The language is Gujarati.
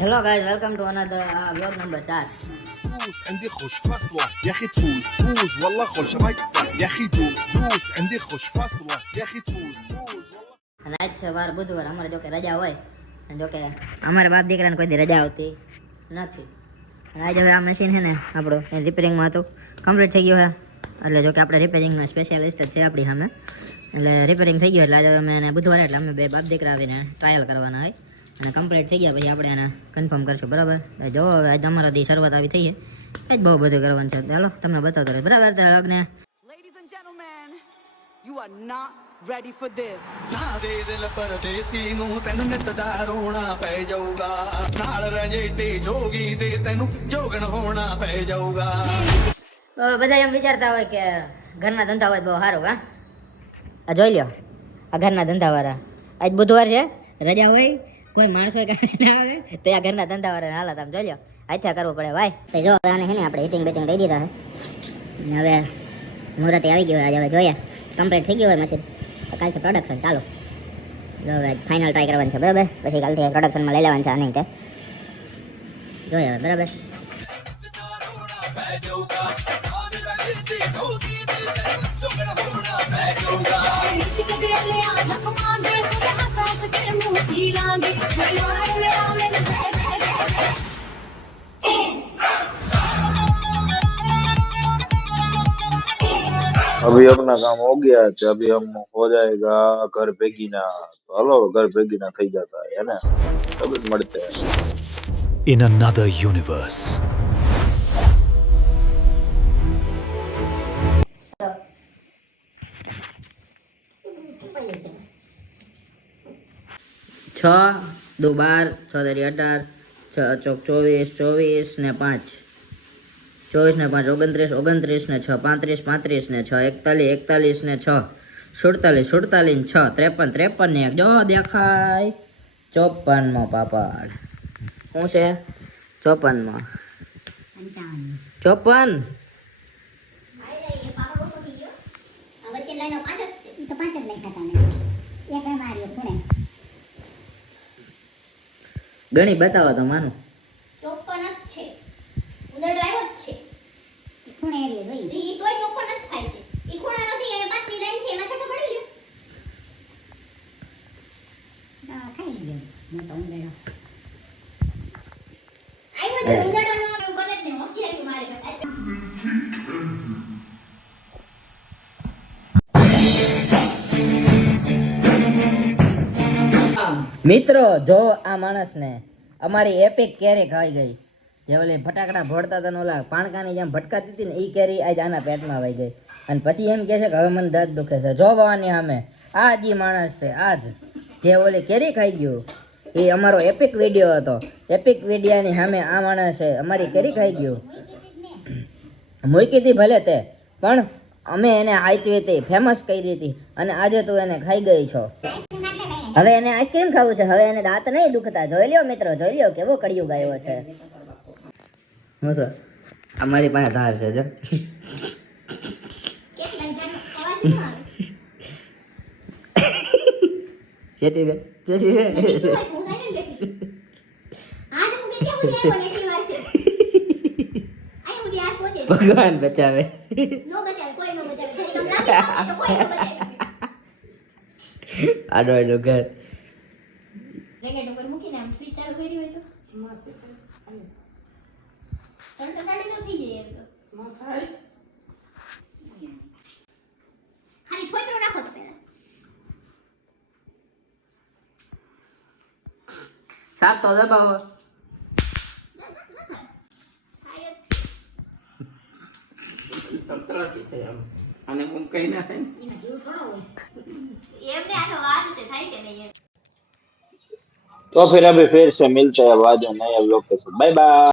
hello guys welcome to another vlog number ચાર فوز عندي خوش فصلة يا اخي تفوز تفوز والله خوش رقصة يا اخي دوس دوس عندي خوش فصلة يا اخي تفوز تفوز والله અને આજ છે વાર બુધવાર અમારે જો કે રજા હોય અને જો કે અમારા બાપ દીકરાને કોઈ દી રજા આવતી નથી અને આજે હવે આ મશીન છે ને આપણું એ રિપેરિંગમાં હતું કમ્પ્લીટ થઈ ગયું છે એટલે જો કે આપણે રિપેરિંગના સ્પેશિયાલિસ્ટ જ છે આપણી સામે એટલે રિપેરિંગ થઈ ગયું એટલે આજે અમે એને બુધવારે એટલે અમે બે બાપ દીકરા આવીને ટ્રાયલ કરવાના હોય અને કમ્પ્લીટ થઈ ગયા પછી આપણે એને કન્ફર્મ કરશું બરાબર તો જો હવે આજે અમારા દી શરૂઆત આવી થઈ છે એ જ બહુ બધું કરવાનું છે ચાલો તમને બતાવતો રહે બરાબર તો લગ્ન Ladies and gentlemen, you are not ready for this. ਨਾ ਦੇ ਦਿਲ ਪਰਦੇਸੀ ਨੂੰ ਤੈਨੂੰ ਨਿਤ ਦਾ ਰੋਣਾ ਪੈ ਜਾਊਗਾ ਨਾਲ ਰੰਜੇਟੇ ਜੋਗੀ ਦੇ ਤੈਨੂੰ ਜੋਗਣ ਹੋਣਾ ਪੈ ਜਾਊਗਾ તો બધા એમ વિચારતા હોય કે ઘરના ધંધા હોય બહુ સારું, હા? આ જોઈ લ્યો, આ ઘરના ધંધાવાળા. આજ બુધવાર છે, રજા હોય, કોઈ માણસો કાંઈ ના આવે, તો આ ઘરના ધંધાવાળા હાલા તમે જોઈ લ્યો આથ્યા કરવું પડે, ભાઈ. તો જો, આને છે ને આપણે હિટિંગ બેટિંગ દઈ દીધા ને હવે મુહૂર્તે આવી ગયું આજે હવે જોઈએ. કમ્પ્લીટ થઈ ગયું હોય મશીન તો કાલથી પ્રોડક્શન ચાલુ. જો હવે ફાઇનલ ટ્રાય કરવાનું છે, બરાબર? પછી કાલથી પ્રોડક્શનમાં લઈ લેવાનું છે આ નહીં તે જોઈએ હવે, બરાબર? अभी अपना काम हो गया है तो अभी हम हो जाएगा घर भेगीना गिना। तो हलो, घर भेगीना खाई जाता है ना? તબ मरते हैं। इन अनदर यूनिवर्स છ, દો બાર, છ તરી અઢાર, છ, ચોક ચોવીસ ચોવીસ ને પાંચ. ચોવીસ ને પાંચ, ઓગણત્રીસ ઓગણત્રીસ ને છ, પાંત્રીસ પાંત્રીસ ને છ, એકતાલીસ એકતાલીસ ને છ, સુડતાલીસ સુડતાલીસ છ, ત્રેપન ત્રેપન ને એક. જો દેખાય. ચોપનમાં પાપડ. શું છે? ચોપનમાં ચોપન ગણી બતાવો તો માનું. ચોપન જ છે. ઉદળ આવ્યો જ છે. ખૂણે ઈ તોય ચોપન જ થાય છે. ઈ ખૂણા નથી અહીંયા પાંચની લાઈન છે એમાં છઠ્ઠો ગણી લ્યો. આવ્યો છે ઉદળનો મિત્રો, જો આ માણસને અમારી એપિક કેરી ખાઈ ગઈ. જે ઓલી ફટાકડા ભોડતા હતા ઓલા પાણકાની જેમ ભટકાતી હતી ને એ કેરી આજ આના પેટમાં આવી ગઈ. અને પછી એમ કહે છે કે હવે મને દર્દ દુખે છે. જો ભવાની સામે આ જે માણસ છે આ જ જે ઓલી કેરી ખાઈ ગયું, એ અમારો એપિક વીડિયો હતો. એપિક વિડીયાની સામે આ માણસ છે, અમારી કેરી ખાઈ ગયું. મૂકી હતી ભલે તે, પણ અમે એને આચવી હતી ફેમસ કરી હતી. અને આજે તું એને ખાઈ ગઈ છો. હવે એને આઈસ્ક્રીમ ખાવું છે. હવે એને દાંત નહીં દુખતા. જોઈ લ્યો મિત્રો જોઈ લ્યો કેવો કડિયું ગાયો છે. હું સર અમારી પાસે ધાર છે જો. ચેટી ચેટી ભગવાન બચાવે. નો બચાવે કોઈ નો બચાવે. તો કોઈ નો બચાવે. આડો આડો ઘર. રેકેટ ઉપર મૂકીને આમ સ્વિચ ચાલુ કરી હોય તો? તડતડાટી ન થઈ જાય એમ તો. ખાલી ફોતરું નાખો તો પહેલા. તો દબાવો. થાય જ. અને હું કઈ ના થાય એમાં જીવ થોડો હોય એમને આનો વાત છે થાય કે નહીં એમ तो फिर अभी फिर से मिलते हैं बाद में नए व्लॉग के साथ बाय बाय